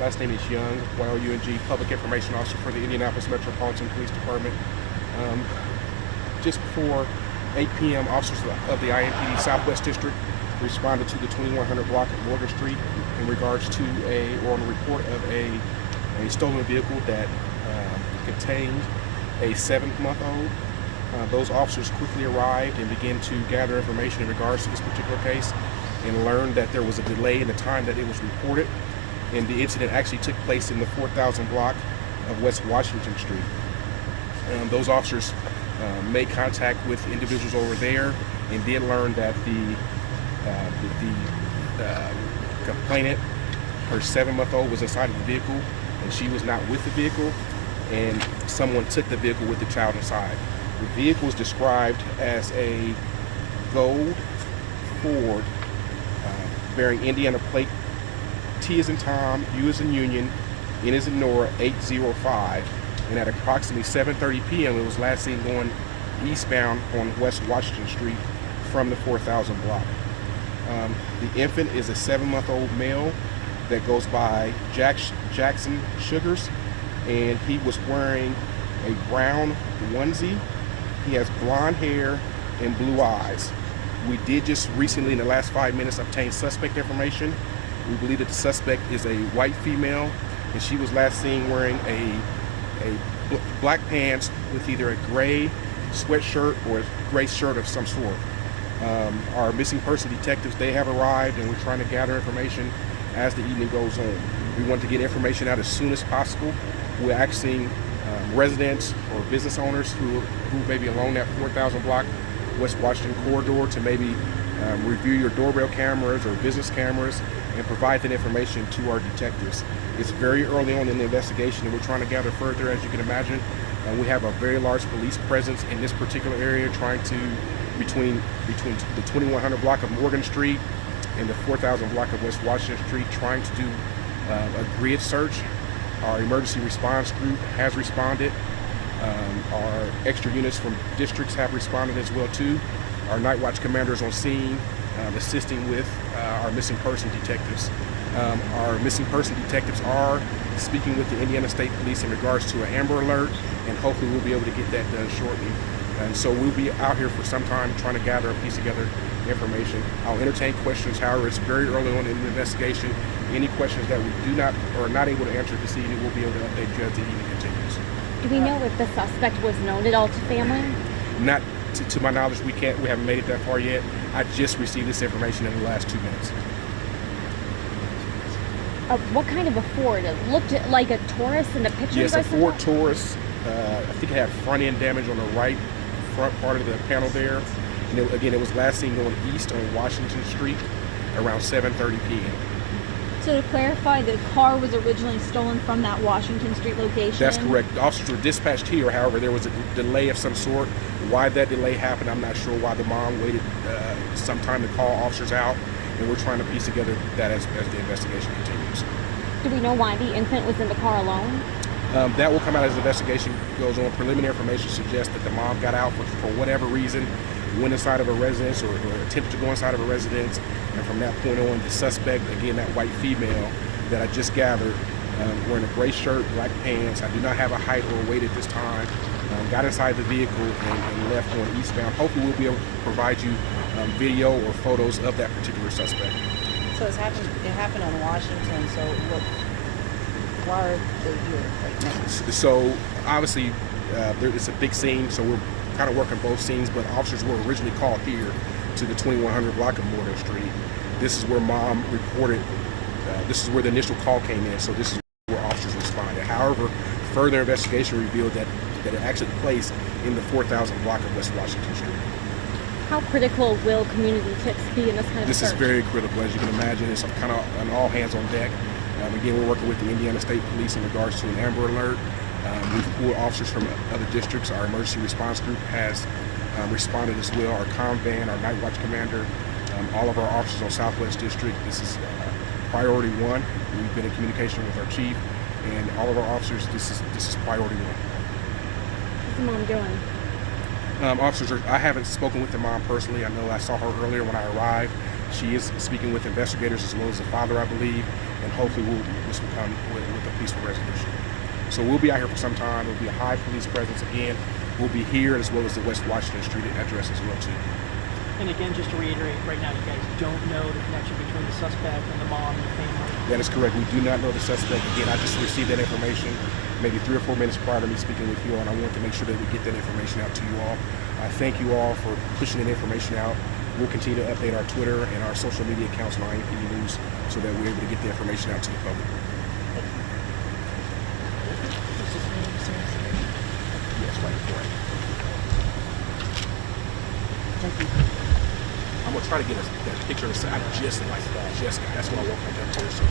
Last name is Young, Y-O-U-N-G, Public Information Officer for the Indianapolis Metropolitan Police Department. Just before 8 p.m., officers of the IMPD Southwest District responded to the 2100 block of Morgan Street in regards to on a report of a stolen vehicle that contained a 7-month-old. Those officers quickly arrived and began to gather information in regards to this particular case and learned that there was a delay in the time that it was reported, and the incident actually took place in the 4000 block of West Washington Street. Those officers made contact with individuals over there and did learn that the complainant, her 7-month-old, was inside of the vehicle and she was not with the vehicle, and someone took the vehicle with the child inside. The vehicle is described as a gold Ford bearing Indiana plate T as in Tom, U as in Union, N as in Nora, 805, and at approximately 7:30 p.m. it was last seen going eastbound on West Washington Street from the 4000 block. The infant is a 7-month-old male that goes by Jackson Shugars, and he was wearing a brown onesie. He has blonde hair and blue eyes. We did just recently, in the last 5 minutes, obtain suspect information. We believe that the suspect is a white female, and she was last seen wearing a black pants with either a gray sweatshirt or a gray shirt of some sort. Our missing person detectives, they have arrived, and we're trying to gather information as the evening goes on. We want to get information out as soon as possible. We're asking residents or business owners who may be along that 4000 block West Washington corridor to maybe review your doorbell cameras or business cameras and provide that information to our detectives. It's very early on in the investigation, and we're trying to gather further, as you can imagine. We have a very large police presence in this particular area, trying to, between the 2100 block of Morgan Street and the 4000 block of West Washington Street, trying to do a grid search. Our emergency response group has responded. Our extra units from districts have responded as well too. Our night watch commanders on scene, assisting with our missing person detectives. Our missing person detectives are speaking with the Indiana State Police in regards to an Amber Alert, and hopefully we'll be able to get that done shortly. And so we'll be out here for some time trying to gather and piece together information. I'll entertain questions. However, it's very early on in the investigation. Any questions that we do not or are not able to answer this evening, we'll be able to update you as the evening continues. Do we know if the suspect was known at all to family? Not to my knowledge. We haven't made it that far yet. I just received this information in the last 2 minutes. What kind of a Ford? It looked like a Taurus in the picture. Yes, a Ford Taurus. I think it had front end damage on the right front part of the panel there. And it was last seen going east on Washington Street around 7:30 p.m. So to clarify, the car was originally stolen from that Washington Street location? That's correct. The officers were dispatched here. However, there was a delay of some sort. Why that delay happened, I'm not sure. Why the mom waited some time to call officers out, and we're trying to piece together that as the investigation continues. Do we know why the infant was in the car alone? That will come out as the investigation goes on. Preliminary information suggests that the mom got out for whatever reason, went inside of a residence or attempted to go inside of a residence, and from that point on, the suspect, again that white female that I just gathered, wearing a gray shirt, black pants, I do not have a height or a weight at this time, got inside the vehicle and left going eastbound. Hopefully we'll be able to provide you video or photos of that particular suspect. So it happened on Washington, so why are they here right now? So obviously it's a big scene, so we're kind of working both scenes, but officers were originally called here to the 2100 block of Morgan Street. This is where mom reported, this is where the initial call came in, so this is where officers responded. However, further investigation revealed that it actually took place in the 4000 block of West Washington Street. How critical will community tips be in this kind of This search? is very critical, as you can imagine. It's kind of an all hands on deck. Again, we're working with the Indiana State Police in regards to an Amber Alert. We've pulled officers from other districts. Our emergency response group has responded as well. Our comm van, our night watch commander, all of our officers on Southwest District. This is priority one. We've been in communication with our chief and all of our officers. This is priority one. What's the mom doing? Officers, I haven't spoken with the mom personally. I saw her earlier when I arrived. She is speaking with investigators as well as the father, I believe, and hopefully this will come with a peaceful resolution. So we'll be out here for some time. There'll be a high police presence again. We'll be here as well as the West Washington Street address as well too. And again, just to reiterate, right now you guys don't know the connection between the suspect and the mom and the family. That is correct. We do not know the suspect. Again, I just received that information maybe 3 or 4 minutes prior to me speaking with you all, and I want to make sure that we get that information out to you all. I thank you all for pushing that information out. We'll continue to update our Twitter and our social media accounts on IMPD News so that we're able to get the information out to the public. Yes, right before it. Thank you. I'm gonna try to get that picture of the side just like that. Jessica, that's what I walked up to. So